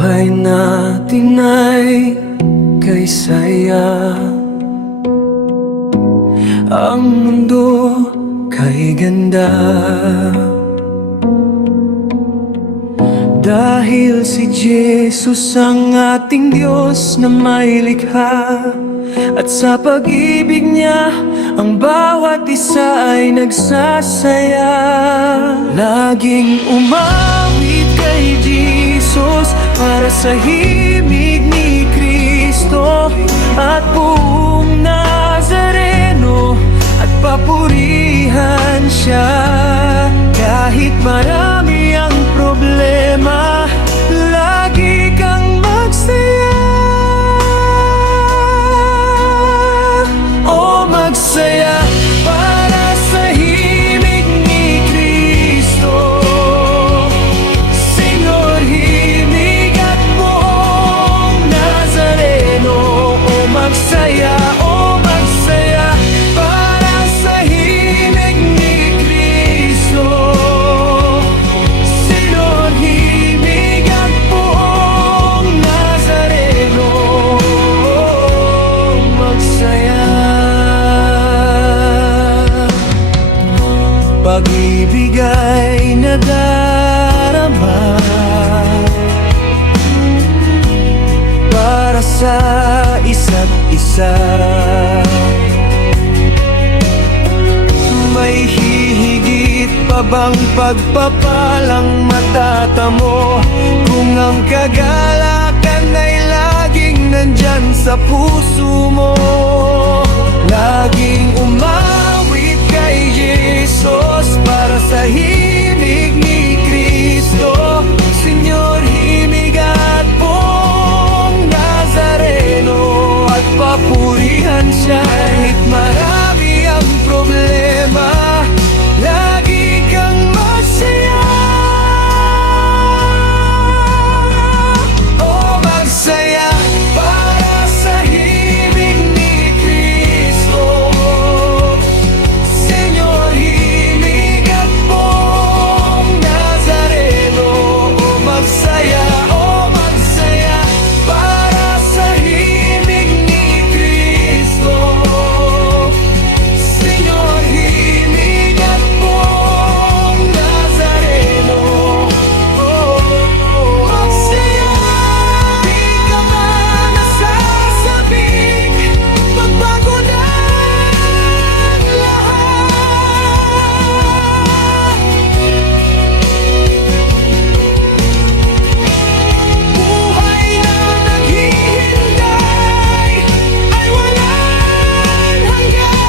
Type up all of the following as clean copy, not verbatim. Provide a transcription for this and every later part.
buhay natin ay kay saya. Ang mundo kay ganda, dahil si Jesus ang ating Diyos na may likha. At sa pag-ibig niya, ang bawat isa ay nagsasaya. Laging umawit kay Jesus para sa himig ni Kristo at buong Nazareno, at papurihan siya. Kahit marami ang problema, lagi kang magsaya. O magsaya para sa himig ni Kristo. Senyor, himig at buong Nazareno. O magsaya para sa himig ni Kristo. Senyor, himig at buong Nazareno. O magsaya. Pag-ibig ay nadarama para sa isa't isa. May hihigit pa bang pagpapalang matatamo kung ang kagalakan ay laging nandyan sa puso mo? Laging umawit kay Jesus para sa himig ni Kristo. Senyor, himig at buong Nazareno, at papurihan siya. Kahit marami ang problema, lagi kang masaya. O magsaya para sa himig ni Kristo. Senyor, himig at buong Nazareno. O magsaya para sa himig ni Kristo. Senyor, himig at buong Nazareno. Magsaya, di ka man nasasabik, magbago na ang lahat. Buhay na naghihintay ay walang hanggan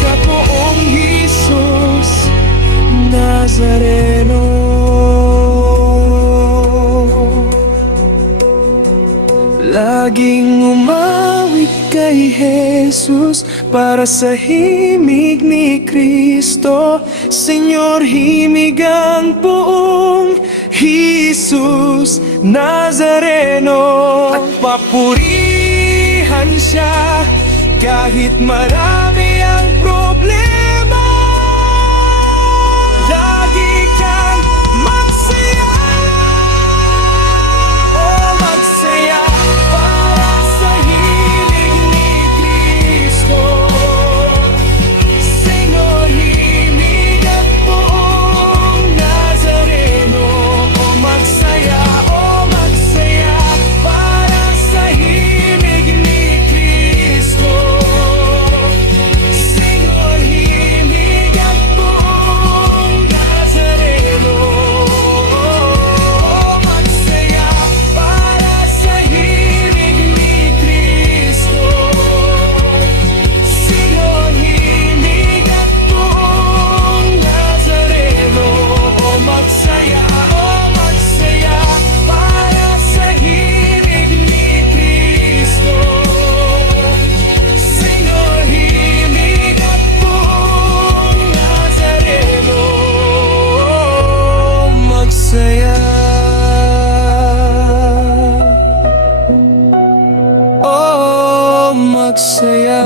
sa poong Jesus Nazareno. Laging umawit kay Jesus para sa himig ni Kristo. Senyor, himig ang buong Jesus Nazareno, at papurihan siya. Kahit marami ang problema, lagi kang magsaya. O magsaya para sa himig ni Kristo. Senyor, himig at buong Nazareno. O magsaya para sa himig ni Kristo. Senyor, himig at buong Nazareno. O magsaya para sa himig ni Kristo. Senyor, himig at buong Nazareno. O magsaya para sa himig ni Kristo. Senyor, himig at buong Nazareno. O magsaya. O magsaya.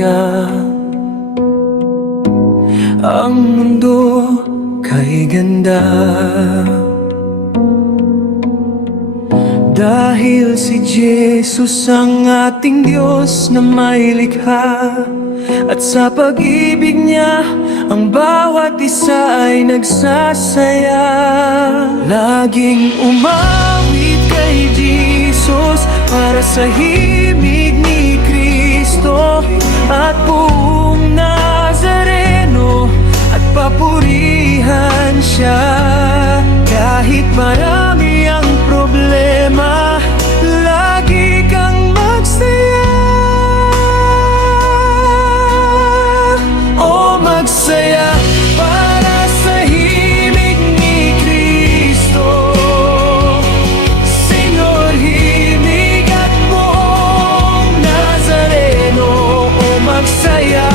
masaya. Ang mundo kay ganda, dahil si Jesus ang ating Diyos na may likha. At sa pag-ibig niya, ang bawat isa ay nagsasaya. Laging umawit kay Jesus para sa himig ni Kristo at buong Nazareno, at papurihan siya. Kahit marami ang problema, lagi kang magsaya. O magsaya para sa himig ni Kristo. Senyor, himig at buong Nazareno. O magsaya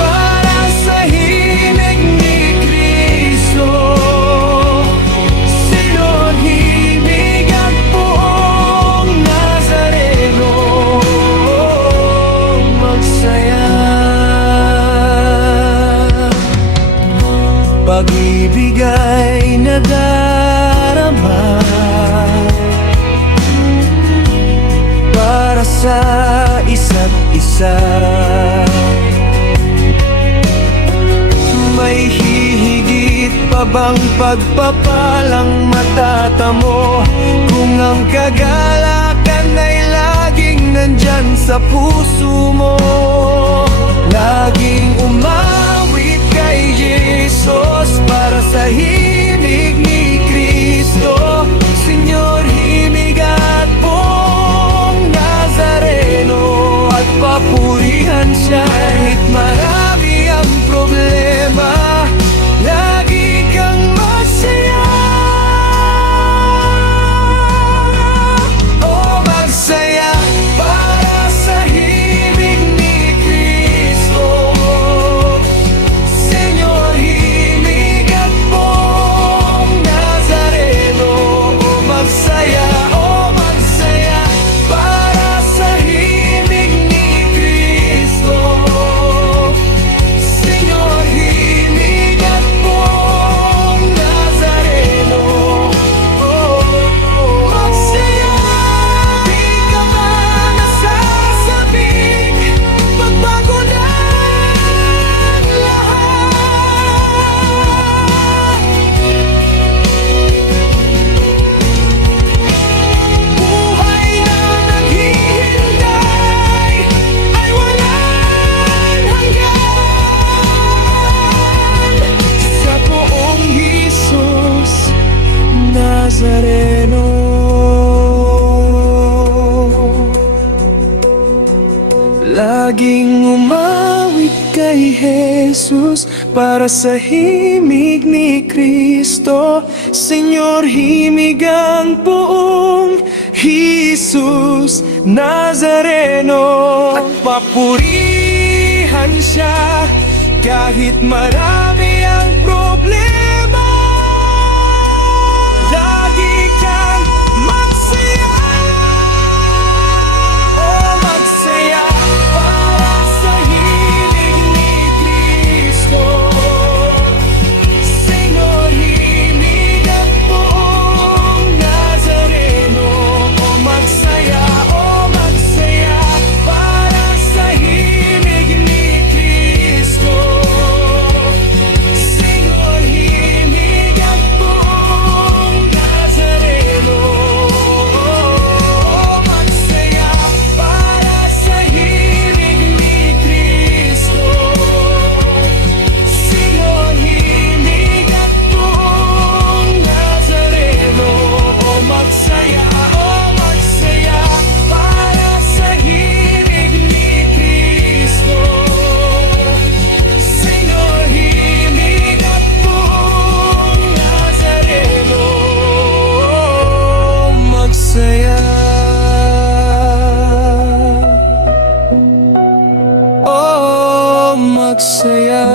para sa himig ni Kristo. Senyor, himig at buong Nazareno. O magsaya. Pag-ibig ay nadarama para sa isa't isa. May hihigit pa bang pagpapalang matatamo kung ang kagalakan ay laging nandyan sa puso mo? Laging umawit kay Jesus para sa himig ni Kristo. Senyor, himig at buong Nazareno, at papurihan siya. Kahit marami ang problema, lagi kang masaya. O magsaya para sa himig ni Kristo. Senyor, himig at buong Nazareno. O magsaya para sa himig ni Kristo. Senyor, himig at buong Nazareno. Magsaya, di ka ba nasasabing magbago na ang lahat? Buhay na naghihintay ay walang hanggan sa poong Jesus Nazareno. Laging umawit kay Jesus para sa himig ni Kristo. Senyor, himig ang buong Jesus Nazareno, at papurihan siya. Kahit marami ang problema, lagi kang magsaya. O magsaya para sa himig ni Kristo. Senyor, himig at buong Nazareno. O magsaya para sa himig ni Kristo. Senyor, himig at buong Nazareno. O magsaya para sa himig ni Kristo. Senyor, himig at buong Nazareno. O magsaya para sa himig ni Kristo. Senyor, himig at buong Nazareno. Magsaya. Oh, magsaya.